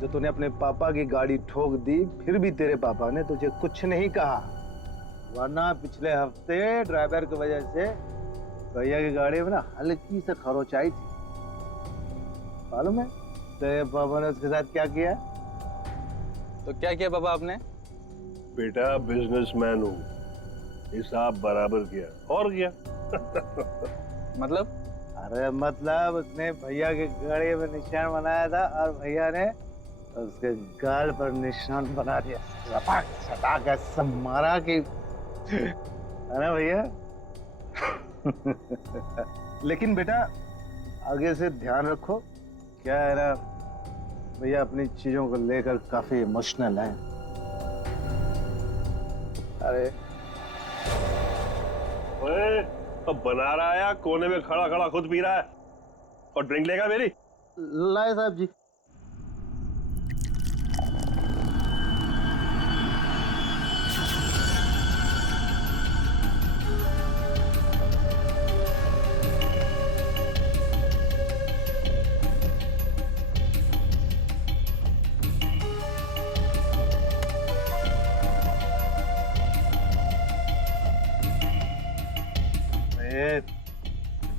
जो तूने अपने पापा की गाड़ी ठोक दी, फिर भी तेरे पापा ने तुझे कुछ नहीं कहा, वरना पिछले हफ्ते ड्राइवर की वजह से भैया की गाड़ी में ना हल्की से खरोच आई थी। मालूम है तेरे पापा ने उसके साथ क्या किया? तो क्या किया पापा आपने? बेटा बिजनेसमैन हूँ, हिसाब बराबर किया और किया। मतलब? अरे मतलब उसने भैया के गाड़ी में निशान बनाया था और भैया ने उसके गाल पर निशान बना दिया। सपाक सटाक ऐसा मारा कि, है ना भैया? लेकिन बेटा आगे से ध्यान रखो, क्या है ना, भैया अपनी चीजों को लेकर काफी इमोशनल है। अरे ओए, अब बना रहा है, कोने में खड़ा खड़ा खुद पी रहा है और ड्रिंक लेगा मेरी? लाए साहब जी।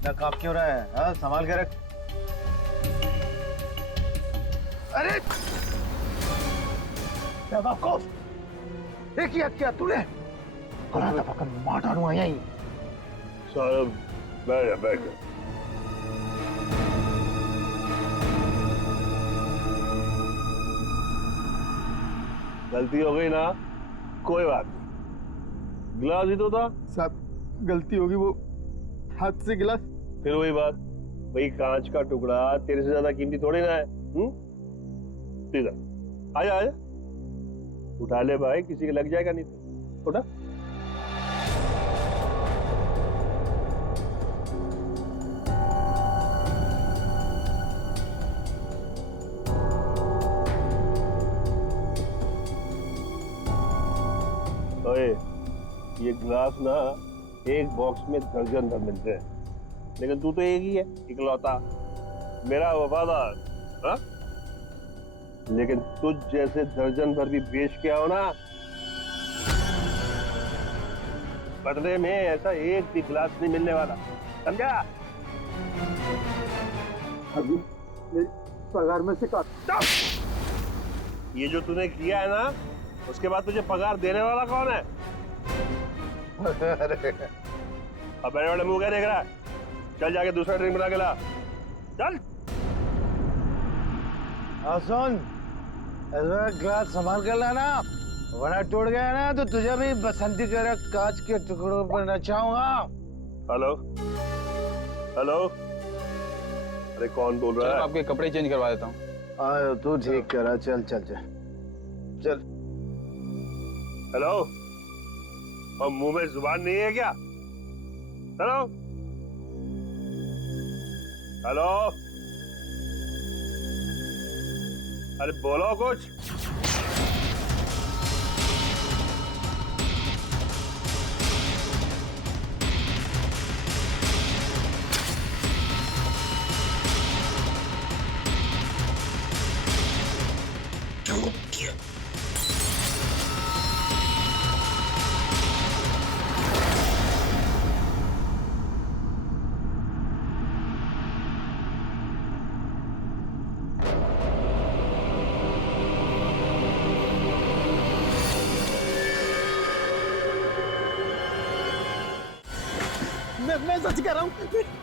इतना कांप क्यों रहा है? हाँ, संभाल के रख। अरे बेवकूफ, ये क्या तूने? गला दबाकर मार डालूंगा यहीं। साहब बैठ जा। गलती हो गई ना, कोई बात नहीं, गिलास ही तो था। साहब गलती होगी, वो हाथ से गिलास। फिर वही बात, भाई कांच का टुकड़ा तेरे से ज्यादा कीमती थोड़ी ना है। सीधा आजा आजा, उठा ले भाई, किसी के लग जाएगा नहीं तो। उठा। ओए, ये ग्लास ना एक बॉक्स में दर्जन भर मिलते हैं, लेकिन तू तो एक ही है, इकलौता मेरा वफादार। हाँ? लेकिन तुझ जैसे दर्जन भर भी बेच के आओ ना, बदले में ऐसा एक भी गिलास नहीं मिलने वाला, समझा? अभी मेरी पगार में से काट। ये जो तूने किया है ना, उसके बाद तुझे पगार देने वाला कौन है? अब बड़े बड़े मुंह क्या देख रहा है? चल जाके दूसरा ड्रिंक बना के ला, चल। सुन, ग्लास संभाल कर लाना, वरना टूट गया ना तो तुझे भी बसंती कर कांच के टुकड़ों पर नचाऊंगा। हेलो हेलो, अरे कौन बोल रहा है? आपके कपड़े चेंज करवा देता हूँ। आयो तू ठीक करा, चल चल चल चल। हेलो, और मुंह में जुबान नहीं है क्या? हेलो हेलो, अरे बोलो कुछ। मैं सच कह रहा हूँ,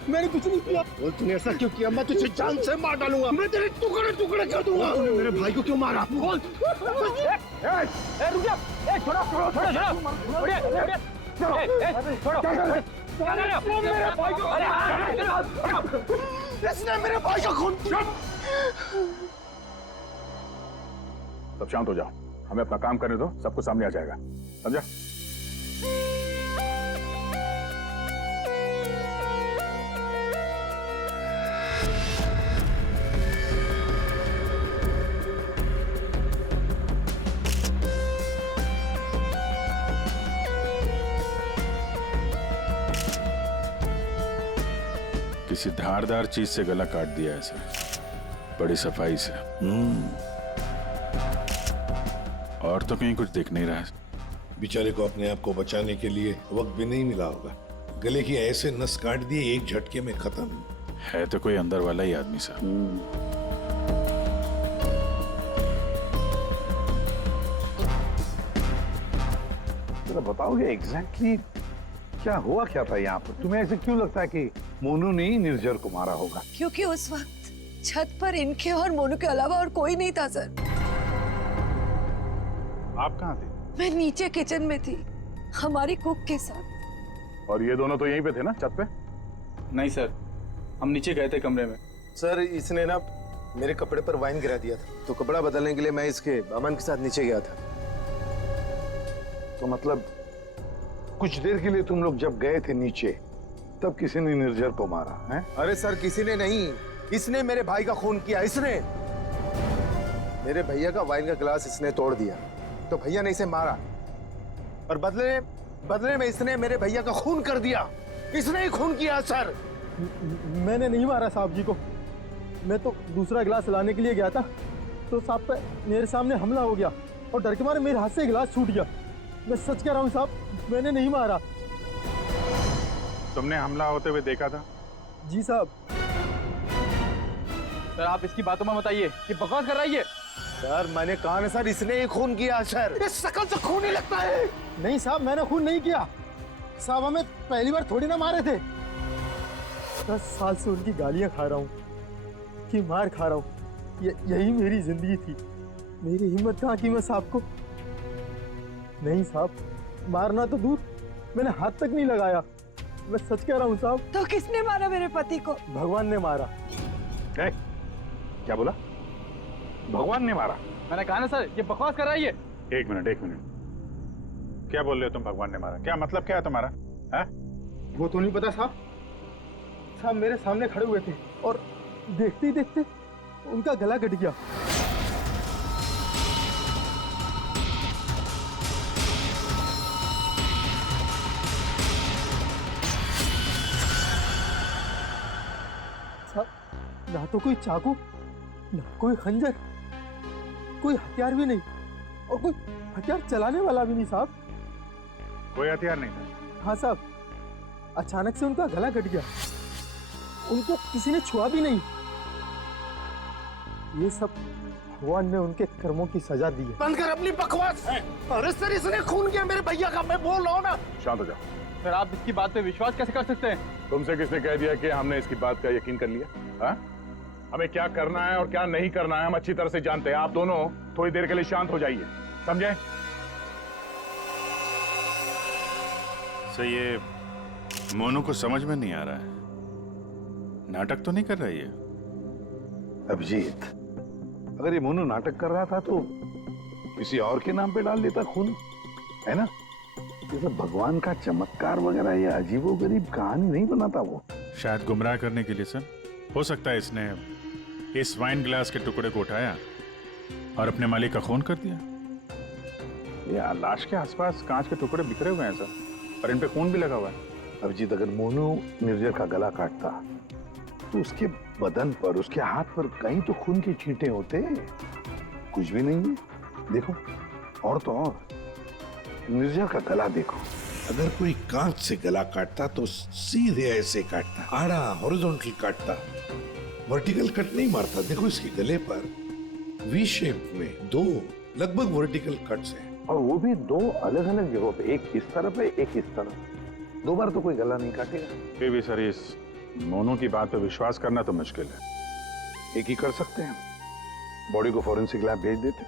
मैंने कुछ नहीं किया। और तूने ऐसा क्यों किया? मैं तुझे जान से मार डालूंगा, मैं तेरे टुकड़े टुकड़े कर दूंगा। तूने मेरे भाई को क्यों मारा? बोल। रुक जा, छोड़ो छोड़ो छोड़ो छोड़ो, मेरे भाई को, इसने मेरे भाई का खून। सब शांत हो जाओ, हमें अपना काम करने दो, सब कुछ सामने आ जाएगा, समझा? किसी धारदार चीज से गला काट दिया है सर, बड़ी सफाई से। और तो कहीं कुछ दिख नहीं रहा है। बेचारे को अपने आप को बचाने के लिए वक्त भी नहीं मिला होगा। गले की ऐसे नस काट दिए एक झटके में खत्म। है तो कोई अंदर वाला ही आदमी साहब। जरा बताओगे एग्जैक्टली क्या हुआ क्या था यहाँ पर? तुम्हें ऐसे क्यों लगता है कि मोनू ने ही निर्जर को मारा होगा? क्योंकि उस वक्त छत पर इनके और मोनू के अलावा और कोई नहीं था सर। आप कहाँ थे? मैं नीचे किचन में थी हमारी कुक के साथ। और ये दोनों तो यहीं पे थे ना, छत पे? नहीं सर, हम नीचे गए थे कमरे में। सर इसने ना मेरे कपड़े पर वाइन गिरा दिया था, तो कपड़ा बदलने के लिए मैं इसके अमन के साथ नीचे गया था। तो मतलब कुछ देर के लिए तुम लोग जब गए थे नीचे तब किसी ने निर्जर को मारा है? अरे सर किसी ने नहीं, इसने मेरे भाई का खून किया। इसने मेरे भैया का वाइन का गिलास इसने तोड़ दिया, तो भैया ने इसे मारा और बदले में इसने मेरे भैया का खून कर दिया। इसने ही खून किया सर। मैंने नहीं मारा साहब जी को। मैं तो दूसरा गिलास लाने के लिए गया था तो साहब पे मेरे सामने हमला हो गया और डर के मारे मेरे हाथ से गिलास छूट गया। मैं सच कह रहा हूँ साहब, मैंने नहीं मारा। तुमने हमला होते हुए देखा था? जी साहब। सर आप इसकी बातों में बताइए, ये बकवास कर रही है। सर मैंने कहा ना सर, इसने ही खून किया सर। इस शकल से खून ही लगता है। नहीं साहब, मैंने खून नहीं किया साहब। हमें पहली बार थोड़ी ना मारे थे। 10 साल से उनकी गालियां खा रहा हूँ, कि मार खा रहा हूँ। यही मेरी जिंदगी थी। मेरी हिम्मत कहाँ की मैं साहब को। नहीं साहब, मारना तो दूर, मैंने हाथ तक नहीं लगाया। मैं सच कह रहा हूँ साहब। तो किसने मारा मेरे पति को? भगवान ने मारा। क्या बोला? भगवान ने मारा? मैंने कहा ना सर, ये बकवास कर रही है। एक मिनट। क्या बोल रहे हो तुम? भगवान ने मारा? क्या मतलब क्या है तुम्हारा? है? वो तो नहीं पता साहब। साहब मेरे सामने खड़े हुए थे और देखते ही देखते उनका गला कट गया। साहब ना तो कोई चाकू, ना कोई खंजर, कोई हथियार भी नहीं और कोई हथियार चलाने वाला भी नहीं साहब। कोई हथियार नहीं था? हाँ साहब, अचानक से उनका गला कट गया। उनको किसी ने छुआ भी नहीं। ये सब भगवान ने उनके कर्मों की सजा दी है। बंद कर अपनी बकवास। अरे सर इसने खून किया मेरे भैया का, मैं बोल रहा हूँ ना। शांत हो जाओ। सर आप इसकी बात पे विश्वास कैसे कर सकते हैं? तुमसे किसने कह दिया कि हमने इसकी बात का यकीन कर लिया? हाँ? हमें क्या करना है और क्या नहीं करना है हम अच्छी तरह से जानते हैं। आप दोनों थोड़ी देर के लिए शांत हो जाइए, समझे? सर ये मोनू को समझ में नहीं आ रहा है, नाटक तो नहीं कर रही है? अभिजीत, अगर ये मोनू नाटक कर रहा था तो किसी और के नाम पे डाल देता खून, है ना? ये सब भगवान का चमत्कार वगैरह ये अजीबोगरीब कहानी नहीं बनाता वो। शायद गुमराह करने के लिए सर। हो सकता है इसने इस वाइन ग्लास के टुकड़े को उठाया और अपने मालिक का खून कर दिया। ये लाश के आसपास कांच के टुकड़े बिखरे हुए हैं सर, और इन पे खून भी लगा हुआ है। अभिजीत, अगर मोनू निर्जर का गला काटता तो उसके बदन पर, उसके हाथ पर कहीं तो खून के छींटे होते। कुछ भी नहीं है। देखो, और तो और निर्जर का गला देखो। अगर कोई कांच से गला काटता तो सीधे ऐसे काटता, आड़ा हॉरिजॉन्टल काटता, वर्टिकल कट नहीं मारता। देखो इसके गले पर वी शेप में 2 लगभग वर्टिकल कट्स हैं, और वो भी 2 अलग अलग जगहों पे, एक इस तरफ है एक इस तरफ। 2 बार तो कोई गला नहीं काटेगा। फिर भी सर इस मोनू की बात पे विश्वास करना तो मुश्किल है। एक ही कर सकते हैं, बॉडी को फॉरेंसिक लैब भेज देते,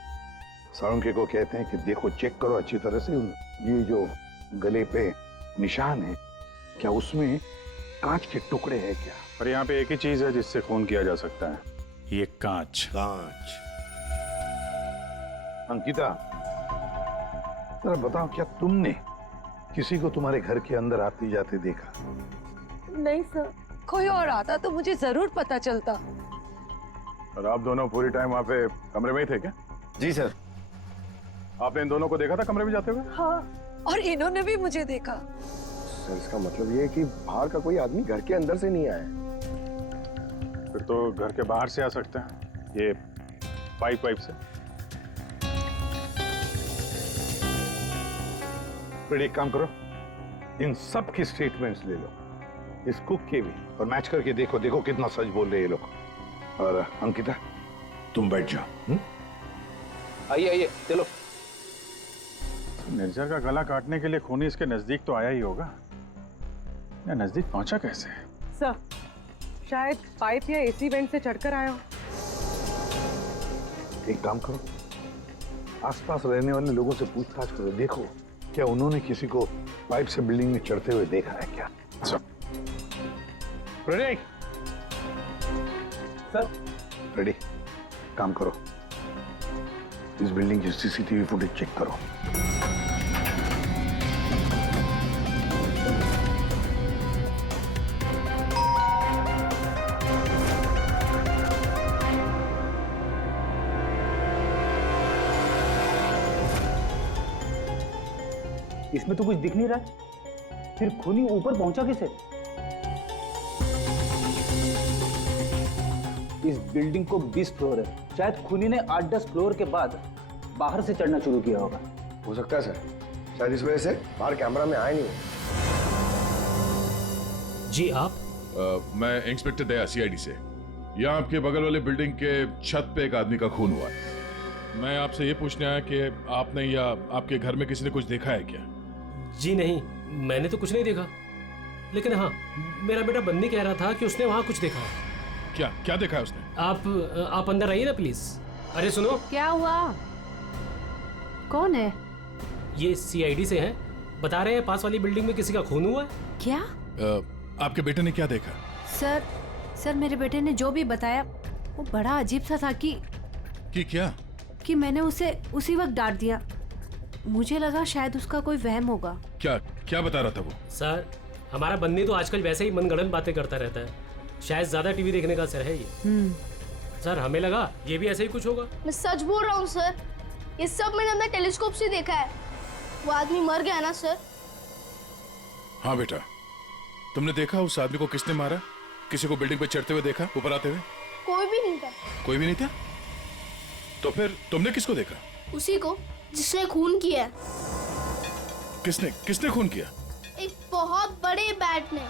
साळुंखे को कहते हैं कि देखो चेक करो अच्छी तरह से, ये जो गले पे निशान है क्या उसमें कांच के टुकड़े हैं क्या? पर यहाँ पे एक ही चीज है जिससे खून किया जा सकता है, ये कांच। कांच। अंकिता, जरा बताओ, क्या तुमने किसी को तुम्हारे घर के अंदर आते जाते देखा? नहीं सर, कोई और आता तो मुझे जरूर पता चलता। और आप दोनों पूरी टाइम वहाँ पे कमरे में ही थे क्या? जी सर। आपने इन दोनों को देखा था कमरे में जाते हुए? हाँ, और इन्होंने भी मुझे देखा। सर इसका मतलब ये है कि बाहर का कोई आदमी घर के अंदर से नहीं आया। फिर तो घर के बाहर से आ सकते हैं, ये पाइप से। फिर एक काम करो, इन सब की स्टेटमेंट्स ले लो, इस कुक के भी, और मैच करके देखो देखो कितना सच बोल रहे हैं ये लोग। और अंकिता तुम बैठ जाओ। आइए आइए चलो। निर्जर का गला काटने के लिए खूनी इसके नजदीक तो आया ही होगा, या नजदीक पहुंचा कैसे? सर, शायद पाइप या एसी वेंट से चढ़कर आया हो। एक काम करो, आसपास रहने वाले लोगों से पूछताछ करो, देखो क्या उन्होंने किसी को पाइप से बिल्डिंग में चढ़ते हुए देखा है क्या? Ready sir. रेडी, काम करो, इस बिल्डिंग की सीसीटीवी फुटेज चेक करो। इसमें तो कुछ दिख नहीं रहा, फिर खूनी ऊपर पहुंचा कैसे? इस बिल्डिंग को 20 फ्लोर है, शायद खूनी ने 8-10 फ्लोर के बाद बाहर से चढ़ना शुरू किया होगा। हो सकता है सर, शायद इस वजह से बाहर कैमरा में आया नहीं। जी आप? मैं इंस्पेक्टर दया, सीआईडी से। यहाँ आपके बगल वाले बिल्डिंग के छत पे एक आदमी का खून हुआ है। मैं आपसे ये पूछने आया कि आपने या आपके घर में किसी ने कुछ देखा है क्या? जी नहीं, मैंने तो कुछ नहीं देखा, लेकिन हाँ, मेरा बेटा बन्नी कह रहा था कि उसने वहाँ कुछ देखा है। क्या क्या देखा है उसने? आप अंदर आइए ना प्लीज। अरे सुनो, क्या हुआ? कौन है? ये सीआईडी से हैं, बता रहे हैं पास वाली बिल्डिंग में किसी का खून हुआ है। क्या? आपके बेटे ने क्या देखा? सर मेरे बेटे ने जो भी बताया वो बड़ा अजीब सा था कि क्या? कि मैंने उसे उसी वक्त डांट दिया। मुझे लगा शायद उसका कोई वहम होगा। क्या क्या बता रहा था वो? सर, हमारा बन्नी तो आजकल वैसे ही मनगढ़ंत बातें करता रहता है, शायद ज्यादा टीवी देखने का असर है ये। सर, हमें लगा ये भी ऐसे ही कुछ होगा। मैं सच बोल रहा हूँ सर, ये सब मैंने अपने टेलीस्कोप से देखा है। वो आदमी मर गया ना सर। हाँ बेटा, तुमने देखा उस आदमी को किसने मारा? किसी को बिल्डिंग पे चढ़ते हुए देखा, ऊपर आते हुए? कोई भी नहीं था। कोई भी नहीं था? तो फिर तुमने किसको देखा? उसी को जिसने खून किया। किसने खून किया? एक बहुत बड़े बैट ने।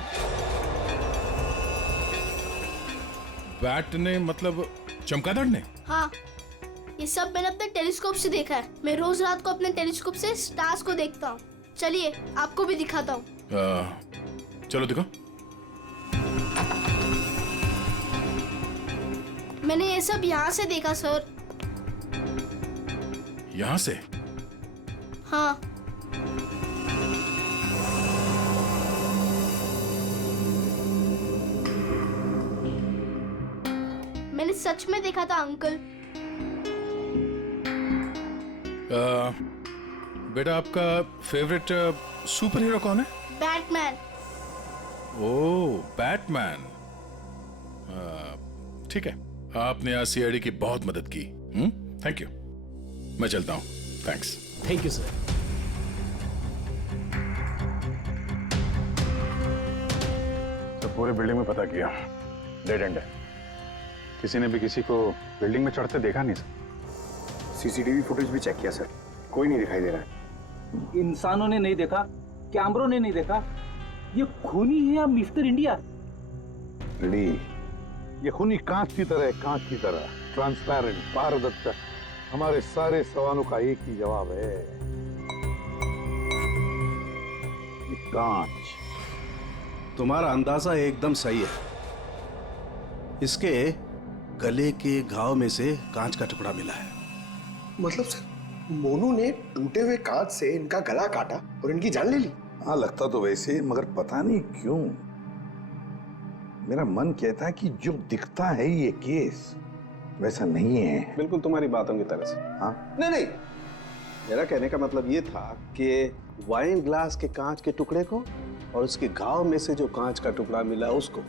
बैट ने मतलब चमगादड़ ने? हाँ, ये सब मैंने अपने टेलीस्कोप से देखा है। मैं रोज रात को अपने टेलीस्कोप से स्टार्स को देखता हूँ। चलिए आपको भी दिखाता हूँ। चलो दिखो। मैंने ये सब यहाँ से देखा सर। यहाँ से? हाँ, मैंने सच में देखा था अंकल। बेटा, आपका फेवरेट सुपर हीरो कौन है? बैटमैन। ओह, बैटमैन। ठीक है, आपने आज सीआईडी की बहुत मदद की। Thank you. मैं चलता हूँ। थैंक्स। Thank you sir. तो पूरे बिल्डिंग में पता किया, डेड एंड है। किसी ने भी किसी को बिल्डिंग में चढ़ते देखा नहीं सर। सीसीटीवी फुटेज भी चेक किया सर, कोई नहीं दिखाई दे रहा है। इंसानों ने नहीं देखा, कैमरों ने नहीं देखा। ये खूनी है या मिस्टर इंडिया? रेडी, ये खूनी कांच की तरह है, कांच की तरह ट्रांसपेरेंट, पारदर्शी। हमारे सारे सवालों का एक ही जवाब है, ये कांच। तुम्हारा अंदाजा एकदम सही है। इसके गले के घाव में से कांच का टुकड़ा मिला है। मतलब सर, मोनू ने टूटे हुए कांच से इनका गला काटा और इनकी जान ले ली? हाँ, लगता तो वैसे, मगर पता नहीं क्यों मेरा मन कहता है कि जो दिखता है ये केस वैसा नहीं है। बिल्कुल तुम्हारी बातों की तरह से। हाँ? नहीं, मेरा कहने का मतलब ये था कि वाइन ग्लास के कांच के टुकड़े को और उसके घाव में से जो कांच का टुकड़ा मिला उसको,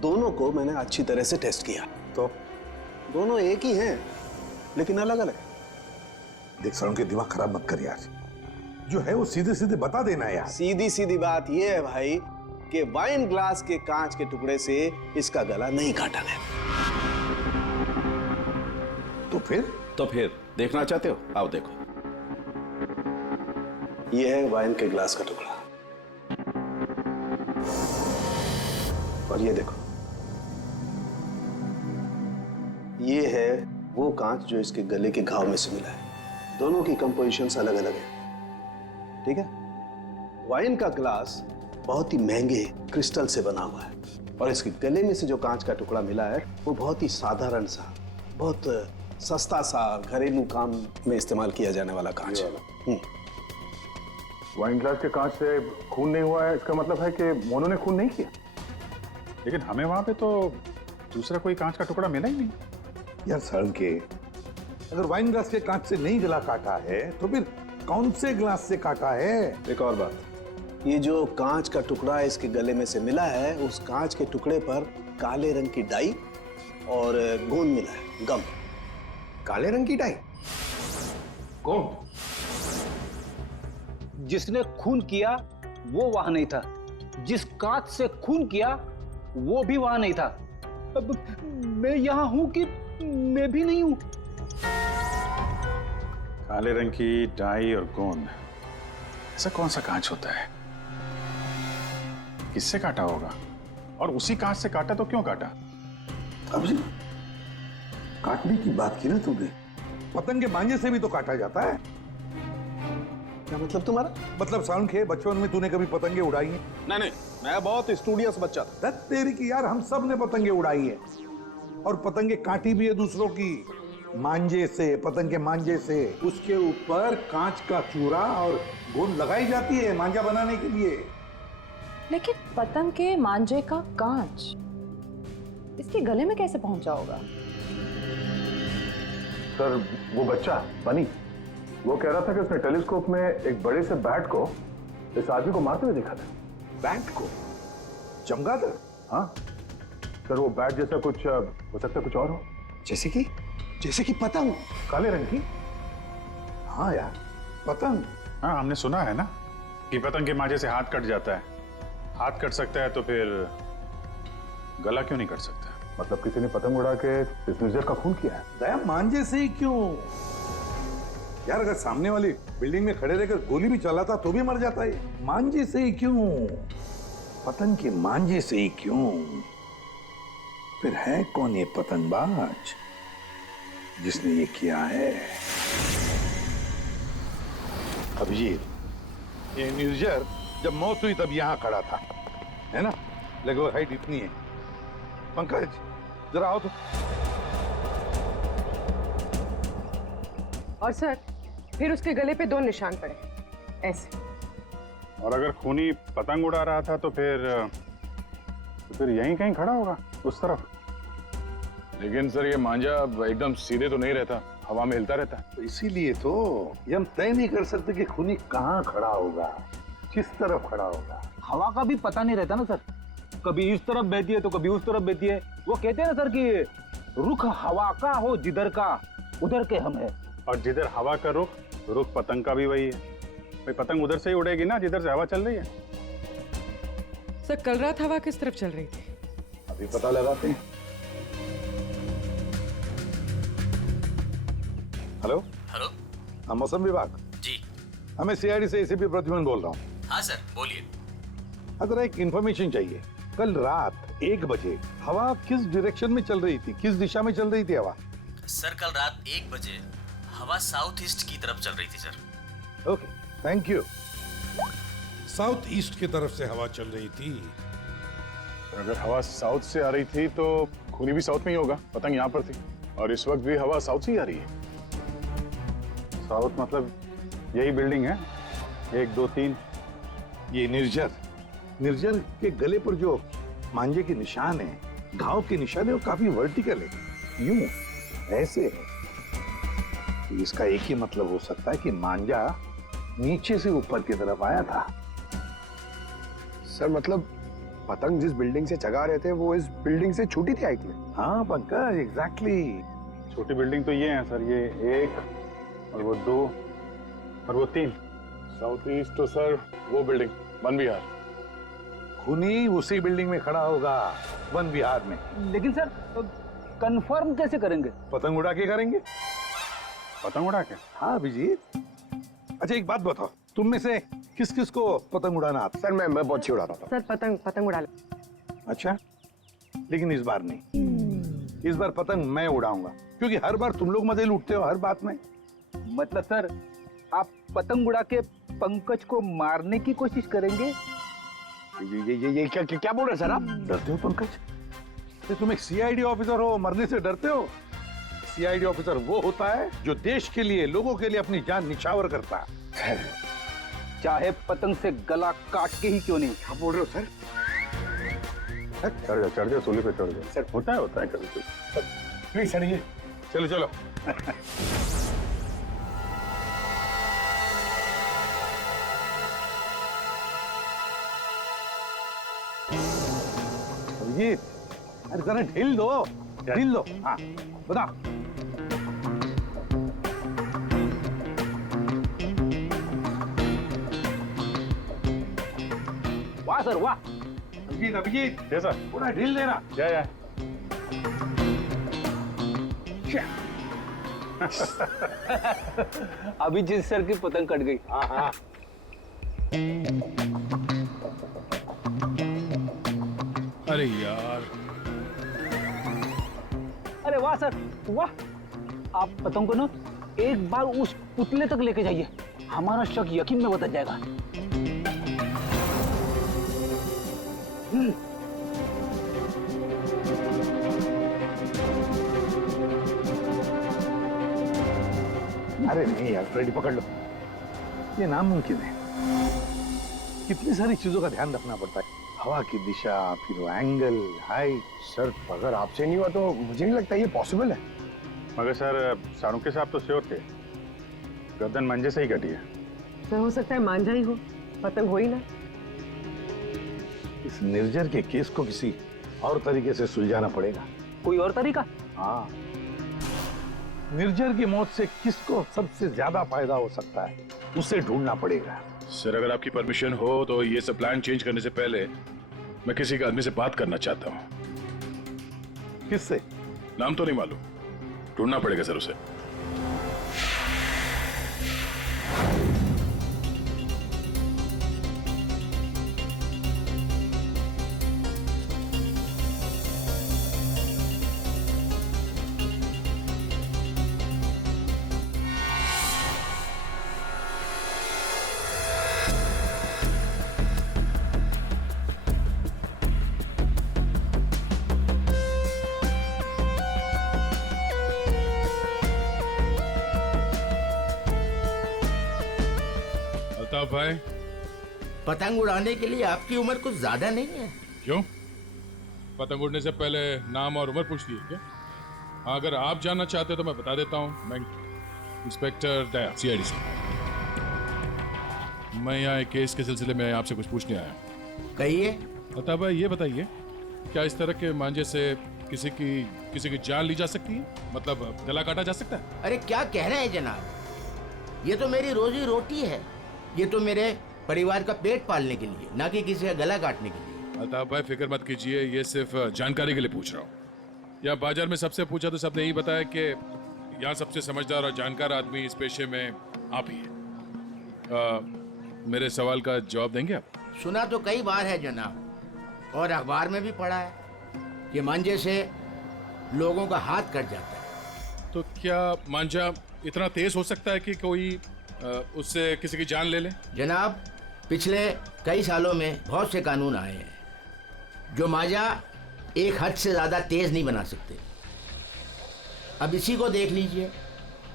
दोनों को मैंने अच्छी तरह से टेस्ट किया, तो दोनों एक ही हैं लेकिन अलग अलग। देख सर, उनके दिमाग खराब मत कर यार, जो है वो सीधे सीधे बता देना यार। सीधी सीधी बात ये है भाई कि वाइन ग्लास के कांच के टुकड़े से इसका गला नहीं काटा गया। तो फिर देखना चाहते हो? आओ देखो। ये है वाइन के ग्लास का टुकड़ा, और ये देखो, ये है वो कांच जो इसके गले के घाव में से मिला है। दोनों की कंपोजिशंस अलग अलग है, ठीक है। वाइन का ग्लास बहुत ही महंगे क्रिस्टल से बना हुआ है, और इसके गले में से जो कांच का टुकड़ा मिला है वो बहुत ही साधारण सा, बहुत सस्ता सा, घरेलू काम में इस्तेमाल किया जाने वाला कांच है। वाइन ग्लास के कांच से खून नहीं हुआ है, इसका मतलब है कि मोनू ने खून नहीं किया। लेकिन हमें वहां पे तो दूसरा कोई कांच का टुकड़ा मिला ही नहीं। यार सड़न के, अगर वाइन ग्लास के कांच से नहीं गला काटा है तो फिर कौन से ग्लास से काटा है? एक और बात, ये जो कांच का टुकड़ा इसके गले में से मिला है, उस कांच के टुकड़े पर काले रंग की डाई और गोंद मिला है, गम। काले रंग की डाई? कौन? जिसने खून किया वो वहां नहीं था, जिस कांच से खून किया वो भी वहां नहीं था। अब मैं यहां हूं कि मैं भी नहीं हूं। काले रंग की डाई और गोंद, ऐसा कौन सा कांच होता है? किससे काटा होगा? और उसी कांच से काटा तो क्यों काटा? अभी काटने की बात की ना तुमने, पतंग के मांझे से भी तो काटा जाता है। क्या मतलब तुम्हारा? मतलब साउंड के बचपन में तूने कभी पतंगे उड़ाई हैं? नहीं, मैं बहुत स्टूडियस बच्चा था। तेरी की यार, हम सब ने पतंगे उड़ाई है, और पतंगे काटी भी है दूसरों की मांझे से, पतंग के मांझे से। उसके ऊपर कांच का चूरा और गोंद लगाई जाती है मांझा बनाने के लिए। लेकिन पतंग के मांझे का कांच इसके गले में कैसे पहुंचा होगा? सर, वो बच्चा बनी, वो कह रहा था कि उसने टेलीस्कोप में एक बड़े से बैट को इस आदमी को मारते हुए देखा था। बैट को? चमगादड़? हाँ सर, वो बैट जैसा कुछ हो सकता है, कुछ और हो। जैसे कि पतंग काले रंग की? हाँ यार, पतंग। हाँ, हमने सुना है ना कि पतंग के मांझे से हाथ कट जाता है। हाथ कट सकता है तो फिर गला क्यों नहीं कट सकता? मतलब किसी ने पतंग उड़ा के इस निर्जर का खून किया है। दया, मांझे से ही क्यों यार? अगर सामने वाली बिल्डिंग में खड़े रहकर गोली भी चलाता तो भी मर जाता है। मांझे से ही क्यों? पतंग के मांझे से ही क्यों? फिर है कौन ये पतंगबाज जिसने ये किया है? अभिजीत, ये निर्जर जब मौत हुई तब यहां खड़ा था, है ना? लगभग हाइट इतनी है। पंकज, जरा आओ तो। और सर, फिर उसके गले पे 2 निशान पड़े, ऐसे। और अगर खूनी पतंग उड़ा रहा था तो फिर यहीं कहीं खड़ा होगा, उस तरफ। लेकिन सर, ये मांझा एकदम सीधे तो नहीं रहता, हवा में हिलता रहता है। तो इसीलिए तो ये हम तय नहीं कर सकते कि खूनी कहाँ खड़ा होगा, किस तरफ खड़ा होगा। हवा का भी पता नहीं रहता ना सर, कभी इस तरफ बहती है तो कभी उस तरफ बहती है। वो कहते हैं ना सर कि रुख हवा का हो जिधर का उधर के हम है। और जिधर हवा का रुख पतंग का भी वही है। भाई, पतंग उधर से ही उड़ेगी ना जिधर से हवा चल रही है। सर, कल रात हवा किस तरफ चल रही थी? अभी पता लगाते हैं। हेलो हेलो, हाँ, मौसम विभाग जी। हमें सीआईडी से एसीपी प्रद्युमन बोल रहा हूँ। हाँ सर, बोलिए। अगर एक इंफॉर्मेशन चाहिए, कल रात 1 बजे हवा किस डायरेक्शन में चल रही थी, किस दिशा में चल रही थी हवा? सर, कल रात 1 बजे हवा साउथ ईस्ट की तरफ चल रही थी sir. Okay, thank you. South east की तरफ से हवा चल रही थी। अगर हवा साउथ से आ रही थी तो खूनी भी साउथ में ही होगा, पतंग यहाँ पर थी, और इस वक्त भी हवा साउथ से ही आ रही है। साउथ मतलब यही बिल्डिंग है, 1 2 3। ये निर्जर के गले पर जो मांझे के निशान है, घाव के निशान है, वो काफी वर्टिकल है, यूं ऐसे है। तो इसका एक ही मतलब हो सकता है कि मांझा नीचे से ऊपर की तरफ आया था। सर, मतलब पतंग जिस बिल्डिंग से चगा रहे थे वो इस बिल्डिंग से छूटी थी हाइट में? हाँ पंकज, एग्जैक्टली। छोटी बिल्डिंग तो ये है सर, ये 1 और वो 2 और वो 3। साउथ ईस्ट तो सर वो बिल्डिंग वन विहार। खूनी उसी बिल्डिंग में खड़ा होगा, वन विहार में। लेकिन सर, कंफर्म कैसे करेंगे? पतंग उड़ा के करेंगे। पतंग उड़ा के? हाँ अभिजीत। अच्छा एक बात बताओ, तुम में से किस किस को पतंग उड़ाना आता? सर मैं बहुत अच्छी उड़ाता था। सर पतंग उड़ा ले। अच्छा, लेकिन इस बार नहीं। इस बार पतंग मैं उड़ाऊंगा, क्योंकि हर बार तुम लोग मजे लूटते हो हर बात में। मतलब सर आप पतंग उड़ा के पंकज को मारने की कोशिश करेंगे? ये क्या बोल रहे सर आप? डरते हो पंकज? ये तुम एक सीआईडी ऑफिसर हो, मरने से डरते हो? सीआईडी ऑफिसर वो होता है जो देश के लिए, लोगों के लिए अपनी जान निछावर करता है। चाहे पतंग से गला काट के ही क्यों नहीं। क्या बोल रहे हो सर? चढ़ जा सूली पे चढ़ जा। सर होता है कभी कभी। प्लीज चढ़िए। चलो चलो। अभिजीत, अरे जरा ढील दो, ढील दो। हाँ बता। वाह सर वाह। अभिजीत अभिजीत, कैसा? पूरा ढील देना। या अभिजीत सर की पतंग कट गई। हाँ हाँ। अरे यार, अरे वाह सर वाह। आप पतंग को ना एक बार उस पुतले तक लेके जाइए, हमारा शक यकीन में बदल जाएगा। अरे नहीं यार, फ्रेडी पकड़ लो। ये नामुमकिन है। कितनी सारी चीजों का ध्यान रखना पड़ता है, हवा की दिशा, फिर वो एंगल, हाइट। सर अगर आपसे नहीं हुआ तो मुझे नहीं लगता ये पॉसिबल है। मगर सर सारुके साहब तो श्योर थे, गर्दन मंजे से ही कटी है। सर हो सकता है मांझा ही हो, पतंग हो ही ना। इस निर्जर के केस को किसी और तरीके से सुलझाना पड़ेगा। कोई और तरीका? हाँ, निर्जर की मौत से किसको सबसे ज्यादा फायदा हो सकता है, उसे ढूंढना पड़ेगा। सर अगर आपकी परमिशन हो तो ये सब प्लान चेंज करने से पहले मैं किसी के आदमी से बात करना चाहता हूँ। किससे? नाम तो नहीं मालूम, ढूंढना पड़ेगा सर उसे। अल्ताफ भाई, पतंग उड़ाने के लिए आपकी उम्र कुछ ज्यादा नहीं है? क्यों? पतंग उड़ने से पहले नाम और उम्र पूछती है क्या? हाँ, अगर आप जानना चाहते हो तो मैं बता देता हूँ। मैं इंस्पेक्टर दया, सीआईडी से। मैं यहाँ एक केस के सिलसिले में आपसे कुछ पूछने आया हूँ। कहिए। अल्ताफ भाई ये बताइए, क्या इस तरह के मांझे से किसी की जान ली जा सकती है? मतलब गला काटा जा सकता है? अरे क्या कह रहे हैं जनाब, ये तो मेरी रोजी रोटी है, ये तो मेरे परिवार का पेट पालने के लिए, ना कि किसी का गला काटने के लिए। अल्ताफ भाई फिक्र मत कीजिए, ये सिर्फ जानकारी के लिए पूछ रहा हूँ। यहाँ बाजार में सबसे पूछा तो सबने यही बताया कि यहाँ सबसे समझदार और जानकार आदमी इस पेशे में आप ही हैं। मेरे सवाल का जवाब देंगे आप? सुना तो कई बार है जनाब, और अखबार में भी पढ़ा है कि मांझे से लोगों का हाथ कट जाता है। तो क्या मांझा इतना तेज हो सकता है कि कोई उससे किसी की जान ले ले? जनाब पिछले कई सालों में बहुत से कानून आए हैं जो मांझा एक हद से ज्यादा तेज नहीं बना सकते। अब इसी को देख लीजिए,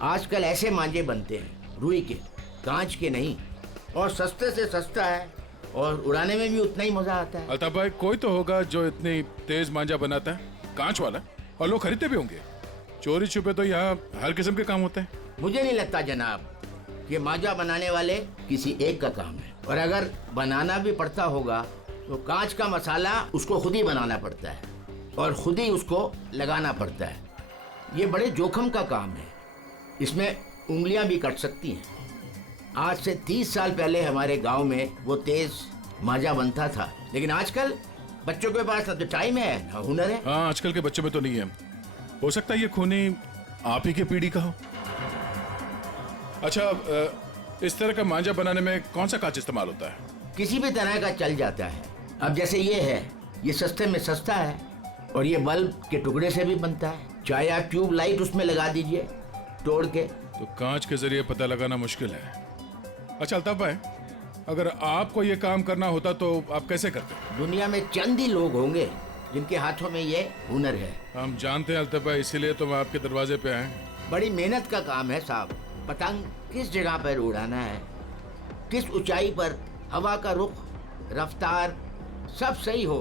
आजकल ऐसे मांझे बनते हैं रुई के, कांच के नहीं, और सस्ते से सस्ता है और उड़ाने में भी उतना ही मजा आता है। अल्ताफ भाई कोई तो होगा जो इतनी तेज मांझा बनाता है, कांच वाला, और लोग खरीदते भी होंगे। चोरी छुपे तो यहाँ हर किस्म के काम होते हैं। मुझे नहीं लगता जनाब कि मांझा बनाने वाले किसी एक का काम है, और अगर बनाना भी पड़ता होगा तो कांच का मसाला उसको खुद ही बनाना पड़ता है और खुद ही उसको लगाना पड़ता है। ये बड़े जोखिम का काम है, इसमें उंगलियां भी कट सकती हैं। आज से 30 साल पहले हमारे गांव में वो तेज मांझा बनता था, लेकिन आजकल बच्चों के पास ना तो टाइम है ना हुनर है। हाँ, आजकल के बच्चों में तो नहीं है। हो सकता है ये खूनी आप ही की पीढ़ी का हो। अच्छा, इस तरह का मांझा बनाने में कौन सा कांच इस्तेमाल होता है? किसी भी तरह का चल जाता है। अब जैसे ये है, ये सस्ते में सस्ता है और ये बल्ब के टुकड़े से भी बनता है। चाहे आप ट्यूब लाइट उसमें लगा दीजिए तोड़ के। तो कांच के जरिए पता लगाना मुश्किल है। अच्छा अल्ताफ भाई, अगर आपको ये काम करना होता तो आप कैसे करते? दुनिया में चंद ही लोग होंगे जिनके हाथों में ये हुनर है। हम जानते हैं अल्ताफ भाई, इसीलिए तो हम आपके दरवाजे पे आए। बड़ी मेहनत का काम है साहब। पतंग किस जगह पर उड़ाना है, किस ऊंचाई पर, हवा का रुख, रफ्तार सब सही हो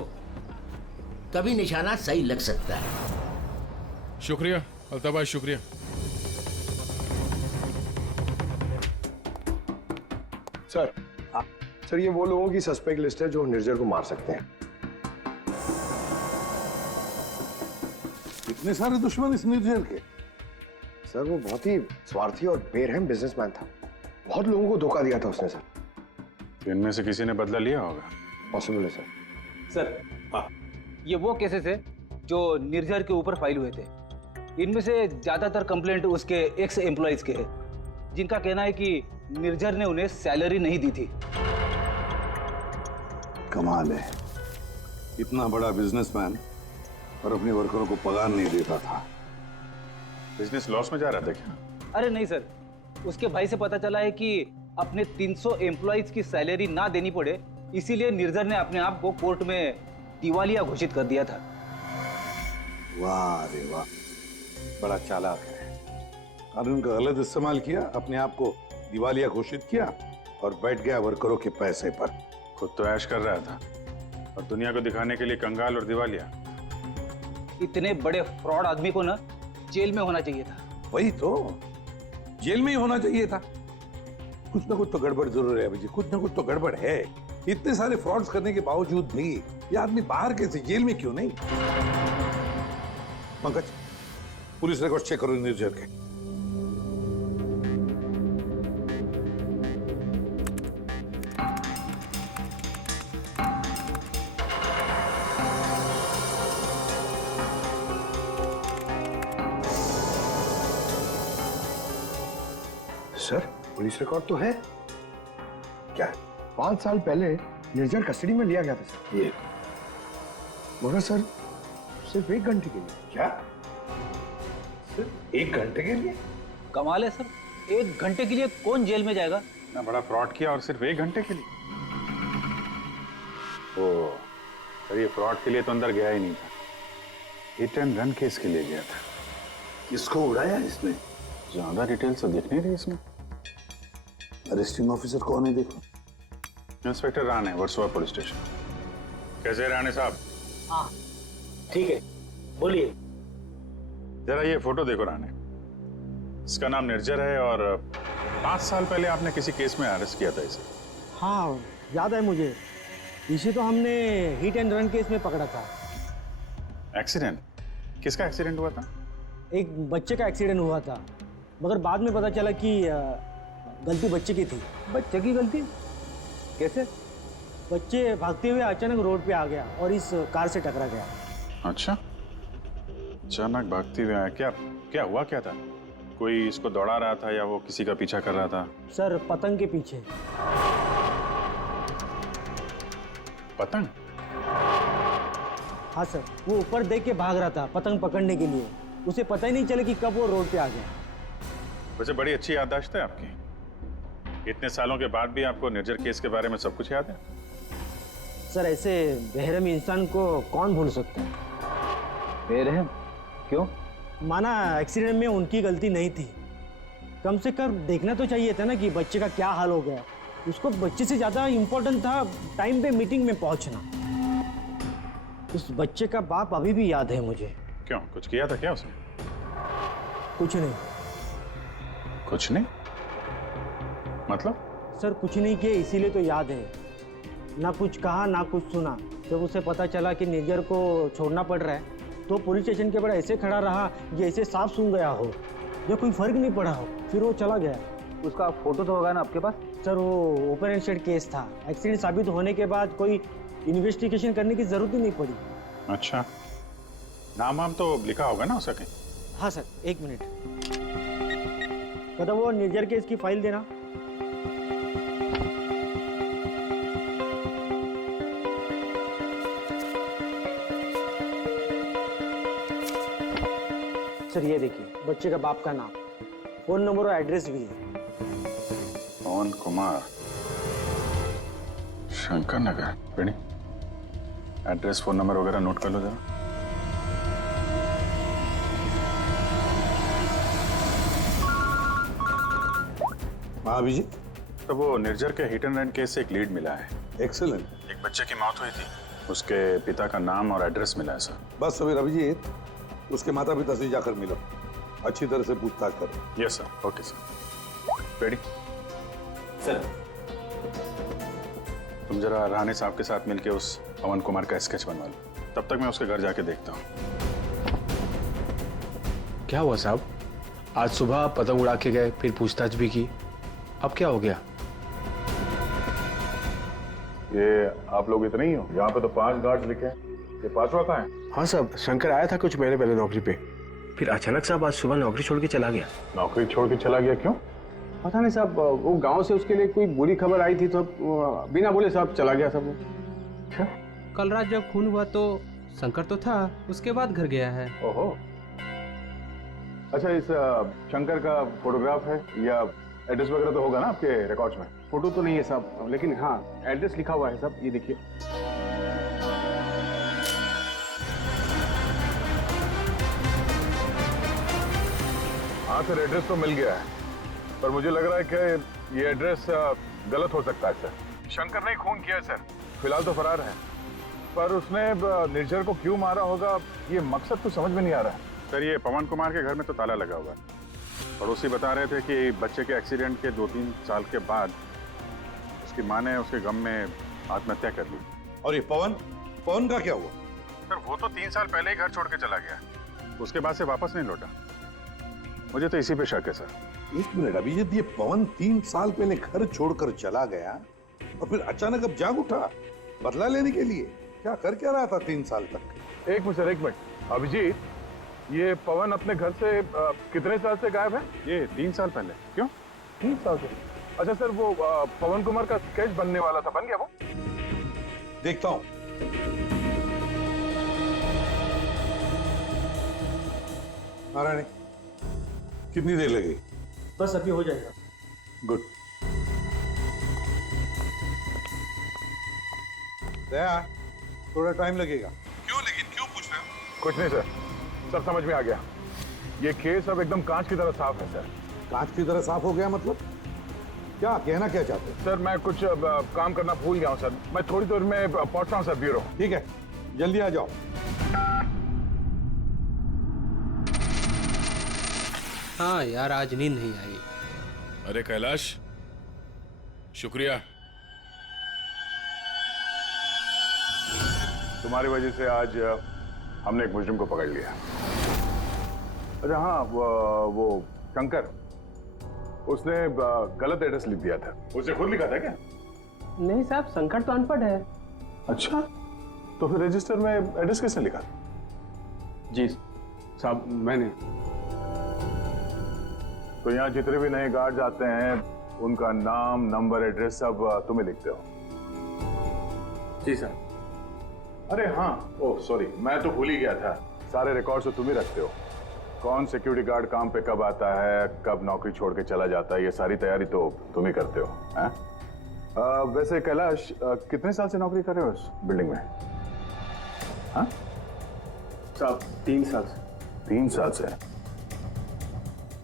तभी निशाना सही लग सकता है। शुक्रिया अल्ताफ भाई, शुक्रिया। सर, सर ये वो लोगों की सस्पेक्ट लिस्ट है जो निर्जर को मार सकते हैं। इतने सारे दुश्मन इस निर्जर के? सर वो बहुत ही स्वार्थी और बेरहम बिजनेसमैन था। बहुत लोगों को धोखा दिया था उसने सर। इनमें से किसी ने बदला लिया होगा। पॉसिबल है सर। सर, ये वो केसेस है जो निर्जर के ऊपर फाइल हुए थे। इनमें से ज्यादातर कंप्लेंट उसके एक्स एम्प्लॉइज के हैं, जिनका कहना है कि निर्जर ने उन्हें सैलरी नहीं दी थी। कमाल है, इतना बड़ा बिजनेसमैन और अपने वर्करों को पगार नहीं देता था। बिजनेस लॉस में जा रहा था क्या? अरे नहीं सर, उसके भाई से पता चला है कि अपने 300 एम्प्लॉइज की सैलरी ना देनी पड़े, इसीलिए निर्जर ने अपने आप को कोर्ट में दिवालिया घोषित कर दिया था। वाह रे वाह, बड़ा चालाक है। कानून का गलत इस्तेमाल किया, अपने आप को दिवालिया घोषित किया और बैठ गया वर्करों के पैसे पर। खुद तो ऐश कर रहा था और दुनिया को दिखाने के लिए कंगाल और दिवालिया। इतने बड़े फ्रॉड आदमी को ना जेल में होना चाहिए था। वही तो, जेल में ही होना चाहिए था। कुछ ना कुछ तो गड़बड़ जरूर है भाई, कुछ ना कुछ तो गड़बड़ है। इतने सारे फ्रॉड्स करने के बावजूद भी ये आदमी बाहर कैसे, जेल में क्यों नहीं? पंकज, पुलिस रिकॉर्ड चेक करो निर्जर के। सर पुलिस रिकॉर्ड तो है। क्या 5 साल पहले निर्जर कस्टडी में लिया गया था सर। ये मगर सर सिर्फ 1 घंटे के लिए। क्या? सिर्फ 1 घंटे के लिए? कमाल है सर, 1 घंटे के लिए कौन जेल में जाएगा? इतना बड़ा फ्रॉड किया और सिर्फ 1 घंटे के लिए? ओ, सर ये फ्रॉड के लिए तो अंदर गया ही नहीं था, हिट एंड रन केस के लिए गया था। किसको उड़ाया इसने? ज्यादा डिटेल्स तो दिख नहीं रही इसमें। अरेस्टिंग ऑफिसर कौन है देखो? Inspector Rane, Versova police station. कैसे राणे साहब? हाँ ठीक है, बोलिए। जरा ये फोटो देखो राणे। इसका नाम निर्जर है और 5 साल पहले आपने किसी केस में अरेस्ट किया था इसे। हाँ याद है मुझे, इसे तो हमने हिट एंड रन केस में पकड़ा था। एक्सीडेंट? किसका एक्सीडेंट हुआ था? एक बच्चे का एक्सीडेंट हुआ था, मगर बाद में पता चला कि गलती बच्चे की थी। बच्चे की गलती? कैसे? बच्चे भागते हुए अचानक रोड पे आ गया और इस कार से टकरा गया। अच्छा, अचानक भागते हुए आया। क्या हुआ क्या था? कोई इसको दौड़ा रहा था या वो किसी का पीछा कर रहा था? सर पतंग के पीछे। पतंग? हाँ सर, वो ऊपर देख के भाग रहा था पतंग पकड़ने के लिए। उसे पता ही नहीं चला कि कब वो रोड पे आ गया। वैसे बड़ी अच्छी याददाश्त है आपकी। इतने सालों के बाद भी आपको निर्जर केस के बारे में सब कुछ याद है? सर ऐसे बेरहम इंसान को कौन भूल सकता है? बेरहम? क्यों? माना एक्सीडेंट में उनकी गलती नहीं थी, कम से कम देखना तो चाहिए था ना कि बच्चे का क्या हाल हो गया। उसको बच्चे से ज़्यादा इम्पोर्टेंट था टाइम पे मीटिंग में पहुंचना। उस बच्चे का बाप अभी भी याद है मुझे। क्यों, कुछ किया था क्या उसने? कुछ नहीं। कुछ नहीं मतलब? सर कुछ नहीं किया, इसीलिए तो याद है। ना कुछ कहा ना कुछ सुना। जब उसे पता चला कि निर्जर को छोड़ना पड़ रहा है तो पुलिस स्टेशन के बाहर ऐसे खड़ा रहा कि ऐसे सांप सूंघ गया हो, जो कोई फर्क नहीं पड़ा हो। फिर वो चला गया। उसका फोटो तो होगा ना आपके पास? सर वो ओपन एंड शेड केस था। एक्सीडेंट साबित होने के बाद कोई इन्वेस्टिगेशन करने की जरूरत ही नहीं पड़ी। अच्छा, नाम तो लिखा होगा ना उसका कहीं? हाँ सर, 1 मिनट। कदम वो निर्जर केस की फाइल देना। सर ये देखिए, बच्चे का बाप का नाम, फोन नंबर और एड्रेस भी है। पवन कुमार, शंकर नगर। बेटी, एड्रेस फोन नंबर वगैरह नोट कर लो जरा। हाँ अभिजीत। तो वो निर्जर के हिट एंड रन केस से एक लीड मिला है। एक्सेलेंट। एक बच्चे की मौत हुई थी, उसके पिता का नाम और एड्रेस मिला है सर। बस फिर अभिजीत, उसके माता पिता से जाकर मिलो, अच्छी तरह से पूछताछ करो। Yes sir. Okay sir. Ready sir. तुम जरा राणे साहब के साथ मिलके उस पवन कुमार का स्केच बनवा लो, तब तक मैं उसके घर जाके देखता हूँ। क्या हुआ साहब? आज सुबह पतंग उड़ा के गए, फिर पूछताछ भी की, अब क्या हो गया? ये आप लोग इतने ही हो? यहाँ पे तो 5 गार्ड्स लिखे हैं, ये 5वां कहाँ है? हाँ साहब, शंकर आया था कुछ महीने पहले नौकरी पे, फिर अचानक साहब आज सुबह नौकरी छोड़ के चला गया। नौकरी छोड़ के चला गया, क्यों? पता नहीं साहब, वो गांव से उसके लिए कोई बुरी खबर आई थी तो बिना बोले साहब चला गया सब। अच्छा, कल रात जब खून हुआ तो शंकर तो था, उसके बाद घर गया है। ओहो। अच्छा, इस शंकर का फोटोग्राफ है या एड्रेस वगैरह तो होगा ना आपके रिकॉर्ड्स में? फोटो तो नहीं है साहब, लेकिन हाँ एड्रेस लिखा हुआ है साहब, ये देखिए। हाँ सर, एड्रेस तो मिल गया है, पर मुझे लग रहा है कि ये एड्रेस गलत हो सकता है सर। शंकर ने खून किया है सर, फिलहाल तो फरार है, पर उसने निर्जर को क्यों मारा होगा ये मकसद तो समझ में नहीं आ रहा है। सर, ये पवन कुमार के घर में तो ताला लगा हुआ है। पड़ोसी बता रहे थे कि बच्चे के एक्सीडेंट के 2-3 साल के बाद उसकी माँ ने उसके गम में आत्महत्या कर ली। और ये पवन का क्या हुआ? सर, वो तो 3 साल पहले ही घर छोड़ के चला गया, उसके बाद से वापस नहीं लौटा। मुझे तो इसी पे शक है सर। 1 मिनट अभिजीत, ये पवन 3 साल पहले घर छोड़कर चला गया और फिर अचानक अब जाग उठा बदला लेने के लिए? क्या रहा था 3 साल तक? एक मिनट सर, एक मिनट। अभिजीत, ये पवन अपने घर से कितने साल से गायब है? ये 3 साल पहले। क्यों 3 साल से? अच्छा सर, वो पवन कुमार का स्केच बनने वाला था, बन गया वो? देखता हूं। नारायणी, कितनी देर लगेगी? बस अभी हो जाएगा। गुड। दया, थोड़ा टाइम लगेगा। क्यों पूछ रहे हो? कुछ नहीं सर, सब समझ में आ गया। ये केस अब एकदम कांच की तरह साफ है सर। कांच की तरह साफ हो गया मतलब? क्या कहना क्या चाहते हैं? सर, मैं कुछ काम करना भूल गया हूँ सर, मैं थोड़ी देर में पहुंचता हूँ सर ब्यूरो। ठीक है, जल्दी आ जाओ। हाँ यार, आज नींद नहीं आई। अरे कैलाश, शुक्रिया। तुम्हारी वजह से आज हमने एक मुजरिम को पकड़ लिया। अच्छा हाँ, वो शंकर, उसने गलत एड्रेस लिख दिया था। उसे खुद लिखा था क्या? नहीं साहब, शंकर तो अनपढ़ है। अच्छा, तो फिर रजिस्टर में एड्रेस किसने लिखा? जी साहब, मैंने। तो यहाँ जितने भी नए गार्ड्स आते हैं उनका नाम, नंबर, एड्रेस सब तुम्हें लिखते हो? जी सर। अरे हाँ, ओह सॉरी, मैं तो भूल ही गया था, सारे रिकॉर्ड्स तो तुम ही रखते हो। कौन सिक्योरिटी गार्ड काम पे कब आता है, कब नौकरी छोड़ के चला जाता है, ये सारी तैयारी तो तुम ही करते हो, हैं? वैसे कैलाश, कितने साल से नौकरी कर रहे हो इस बिल्डिंग में? हाँ साहब, 3 साल से। 3 साल से?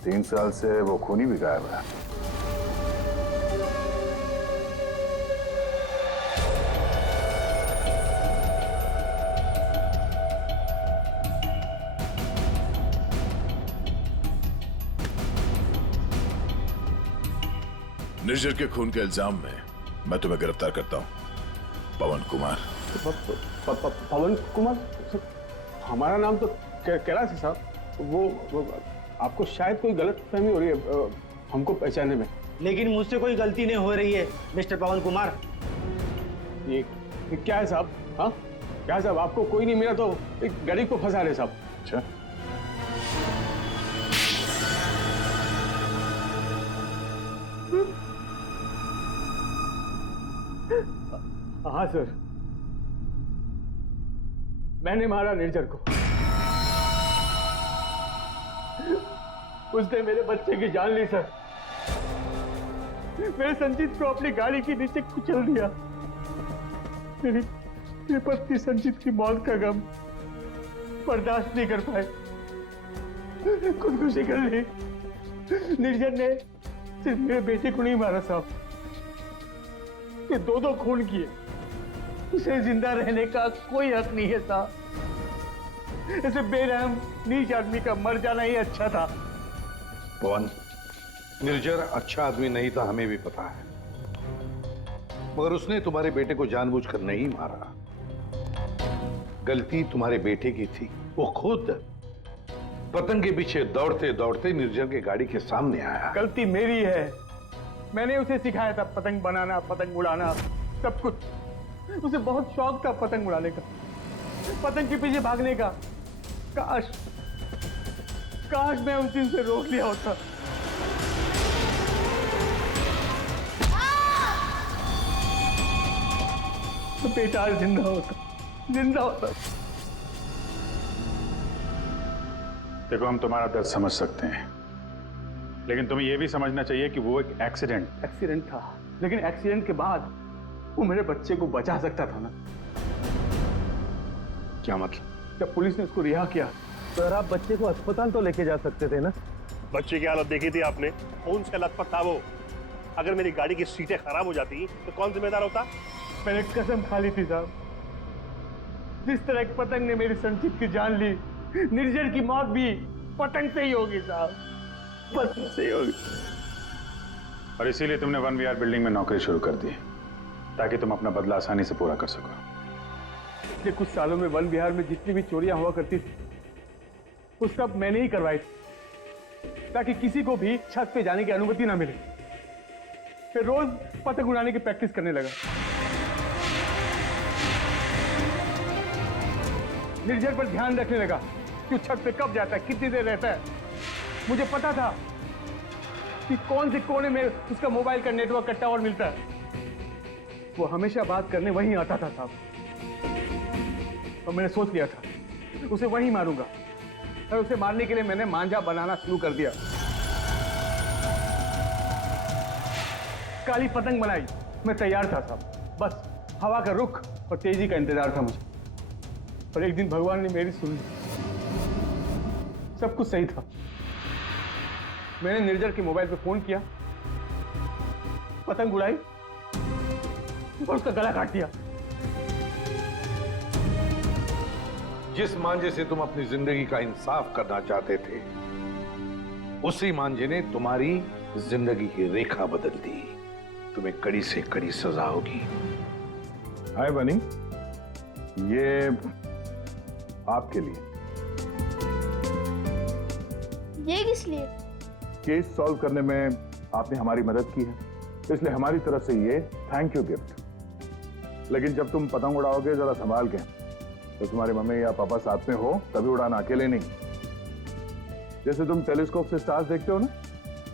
3 साल से वो खूनी भी गायब है। निर्जर के खून के इल्जाम में मैं तुम्हें गिरफ्तार करता हूँ, पवन कुमार। पवन कुमार? हमारा नाम तो कैलाश है साहब। वो आपको शायद कोई गलत फहमी हो रही है हमको पहचानने में। लेकिन मुझसे कोई गलती नहीं हो रही है मिस्टर पवन कुमार। ये क्या है साहब? हाँ क्या साहब, आपको कोई नहीं मिला तो एक गरीब को फंसा रहे साहब। अच्छा, हाँ सर, मैंने मारा निर्जर को। उसने मेरे बच्चे की जान ली सर। मेरे संजीत को अपनी गाड़ी के नीचे कुचल दिया। मेरी पत्नी संजीत की मौत का गम बर्दाश्त नहीं कर पाए, खुदकुशी कर ली। निर्जन ने सिर्फ मेरे बेटे को नहीं मारा साहब, ये दो खून किए। उसे जिंदा रहने का कोई हक नहीं है साहब। ऐसे बेरहम नीच आदमी का मर जाना ही अच्छा था। पवन, निर्जर अच्छा आदमी नहीं था, हमें भी पता है, मगर उसने तुम्हारे बेटे को जानबूझकर नहीं मारा। गलती तुम्हारे बेटे की थी। वो खुद पतंग के पीछे दौड़ते दौड़ते निर्जर की गाड़ी के सामने आया। गलती मेरी है। मैंने उसे सिखाया था पतंग बनाना, पतंग उड़ाना, सब कुछ। उसे बहुत शौक था पतंग उड़ाने का, पतंग के पीछे भागने का। काश मैं उस दिन से रोक लिया होता। तो बेटा आज जिंदा होता। देखो, हम तुम्हारा दर्द समझ सकते हैं, लेकिन तुम्हें यह भी समझना चाहिए कि वो एक एक्सीडेंट था, लेकिन एक्सीडेंट के बाद वो मेरे बच्चे को बचा सकता था ना। क्या मतलब? जब पुलिस ने उसको रिहा किया तो आप बच्चे को अस्पताल तो लेके जा सकते थे ना। बच्चे की हालत देखी थी आपने, खून से लथपथ था वो। अगर मेरी गाड़ी की सीटें खराब हो जाती तो कौन जिम्मेदार होता? मैंने कसम खा ली थी साहब, जिस तरह एक पतंग ने मेरी संजीत की जान ली, निर्जर की मौत भी पतंग से ही होगी साहब, पतंग से ही होगी। और इसीलिए तुमने 1VR बिल्डिंग में नौकरी शुरू कर दी, ताकि तुम अपना बदला आसानी से पूरा कर सको। पिछले कुछ सालों में 1VR में जितनी भी चोरियां हुआ करती थी, वो सब मैंने ही करवाई थी, ताकि किसी को भी छत पे जाने की अनुमति ना मिले। फिर रोज पतंग उड़ाने की प्रैक्टिस करने लगा। निर्जर पर ध्यान रखने लगा कि वो छत पे कब जाता है, कितनी देर रहता है। मुझे पता था कि कौन से कोने में उसका मोबाइल का नेटवर्क का टावर मिलता है। वो हमेशा बात करने वहीं आता था साहब, और मैंने सोच लिया था उसे वहीं मारूंगा। और उसे मारने के लिए मैंने मांझा बनाना शुरू कर दिया। काली पतंग बनाई, मैं तैयार था साहब, बस हवा का रुख और तेजी का इंतजार था मुझे। और एक दिन भगवान ने मेरी सुन ली, सब कुछ सही था। मैंने निर्जर के मोबाइल पे फोन किया, पतंग उड़ाई और उसका गला काट दिया। जिस मांझे से तुम अपनी जिंदगी का इंसाफ करना चाहते थे, उसी मांझे ने तुम्हारी जिंदगी की रेखा बदल दी। तुम्हें कड़ी से कड़ी सजा होगी। हाय बनी, ये आपके लिए। ये किस लिए? केस सॉल्व करने में आपने हमारी मदद की है, इसलिए हमारी तरफ से ये थैंक यू गिफ्ट। लेकिन जब तुम पतंग उड़ाओगे जरा संभाल के, तो तुम्हारी मम्मी या पापा साथ में हो तभी उड़ाना, अकेले नहीं। जैसे तुम टेलीस्कोप से स्टार्स देखते हो ना,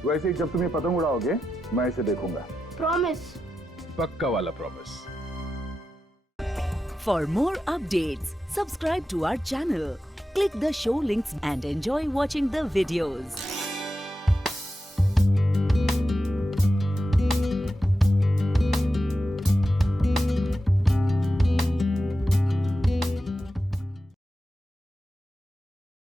वैसे ही जब तुम ये पतंग उड़ाओगे मैं इसे देखूंगा। प्रॉमिस। पक्का वाला promise. For more updates, subscribe to our channel, click the show links and enjoy watching the videos.